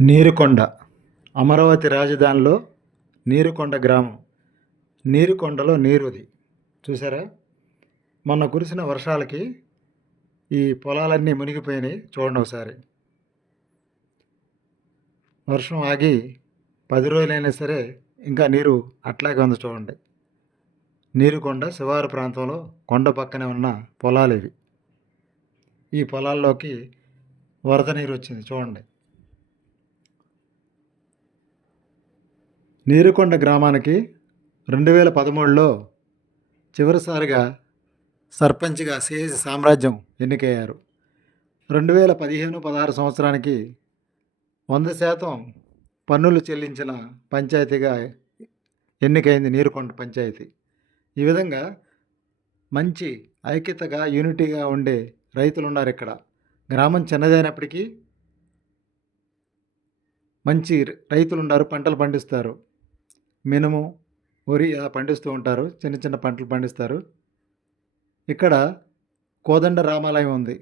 నీరుకొండ. అమరావతి రాజధానిలో నీరుకొండ గ్రామం. నీరుకొండలో నీరుది. చూసారా? మొన్న కురిసిన వర్షాలకి ఈ పొలాలన్నీ మునిగిపోయినాయి చూడండి ఒకసారి. వర్షం ఆగి పది రోజులైనా సరే ఇంకా నీరు అట్లాగే ఉంది చూడండి. నీరుకొండ శివారు ప్రాంతంలో కొండ పక్కనే ఉన్న పొలాలు ఇవి. ఈ పొలాల్లోకి వరద నీరు వచ్చింది చూడండి. నీరుకొండ గ్రామానికి రెండు వేల పదమూడులో చివరిసారిగా సర్పంచ్గా సిఎసి సామ్రాజ్యం ఎన్నికయ్యారు. రెండు వేల పదిహేను పదహారు సంవత్సరానికి వంద శాతం పన్నులు చెల్లించిన పంచాయతీగా ఎన్నికైంది నీరుకొండ పంచాయతీ. ఈ విధంగా మంచి ఐక్యతగా యూనిటీగా ఉండే రైతులు ఉన్నారు ఇక్కడ. గ్రామం చిన్నదైనప్పటికీ మంచి రైతులు ఉన్నారు పంటలు పండిస్తారు. మినుము వరి అలా పండిస్తూ ఉంటారు. చిన్న చిన్న పంటలు పండిస్తారు. ఇక్కడ కోదండ రామాలయం ఉంది.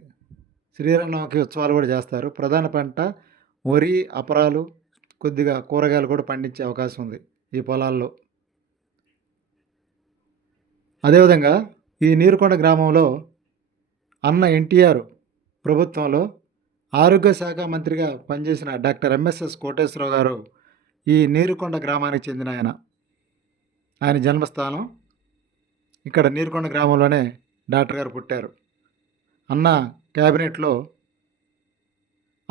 శ్రీరామనవమికి ఉత్సవాలు కూడా చేస్తారు. ప్రధాన పంట వరి అపరాలు కొద్దిగా కూరగాయలు కూడా పండించే అవకాశం ఉంది ఈ పొలాల్లో. అదేవిధంగా ఈ నీరుకొండ గ్రామంలో అన్న ఎన్టీఆర్ ప్రభుత్వంలో ఆరోగ్య శాఖ మంత్రిగా పనిచేసిన డాక్టర్ ఎంఎస్ఎస్ కోటేశ్వరరావు గారు ఈ నీరుకొండ గ్రామానికి చెందిన ఆయన. ఆయన జన్మస్థానం ఇక్కడ నీరుకొండ గ్రామంలోనే డాక్టర్ గారు పుట్టారు. అన్న క్యాబినెట్లో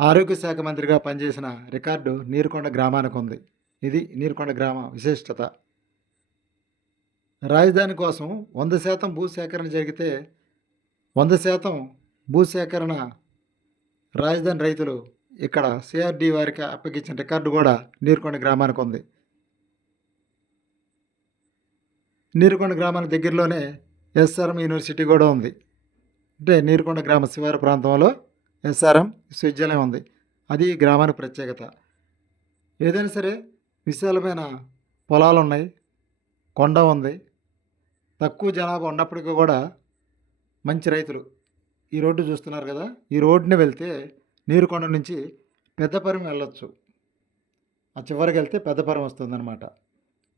ఆరోగ్య శాఖ మంత్రిగా పనిచేసిన రికార్డు నీరుకొండ గ్రామానికి ఉంది. ఇది నీరుకొండ గ్రామ విశిష్టత. రాజధాని కోసం వంద శాతం భూసేకరణ జరిగితే వంద శాతం భూసేకరణ రాజధాని రైతులు ఇక్కడ సిఆర్డి వారికి అప్పగించిన రికార్డు కూడా నీరుకొండ గ్రామానికి ఉంది. నీరుకొండ గ్రామానికి దగ్గరలోనే ఎస్ఆర్ఎం యూనివర్సిటీ కూడా ఉంది. అంటే నీరుకొండ గ్రామ శివార ప్రాంతంలో ఎస్ఆర్ఎం విశ్వవిద్యాలయం ఉంది. అది ఈ గ్రామానికి ప్రత్యేకత. ఏదైనా సరే విశాలమైన పొలాలు ఉన్నాయి. కొండ ఉంది. తక్కువ జనాభా ఉన్నప్పటికీ కూడా మంచి రైతులు. ఈ రోడ్డు చూస్తున్నారు కదా? ఈ రోడ్డుని వెళ్తే నీరుకొండ నుంచి పెద్దపరం వెళ్ళొచ్చు. ఆ చివరికి వెళ్తే పెద్దపరం వస్తుందన్నమాట.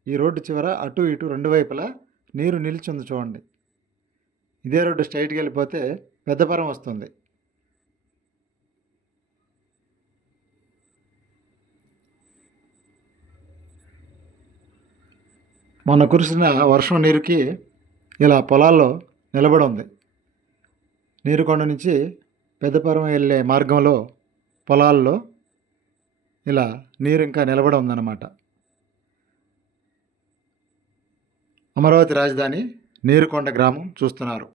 ఈ రోడ్డు చివర అటు ఇటు రెండు వైపులా నీరు నిలిచి ఉంది చూడండి. ఇదే రోడ్డు స్ట్రైట్కి వెళ్ళిపోతే పెద్దపరం వస్తుంది. మొన్న కురిసిన వర్షం నీరుకి ఇలా పొలాల్లో నిలబడి ఉంది. నీరుకొండ నుంచి పెద్దపురం వెళ్ళే మార్గంలో పొలాల్లో ఇలా నీరు ఇంకా నిలబడి ఉందన్నమాట. అమరావతి రాజధాని నీరుకొండ గ్రామం చూస్తున్నారు.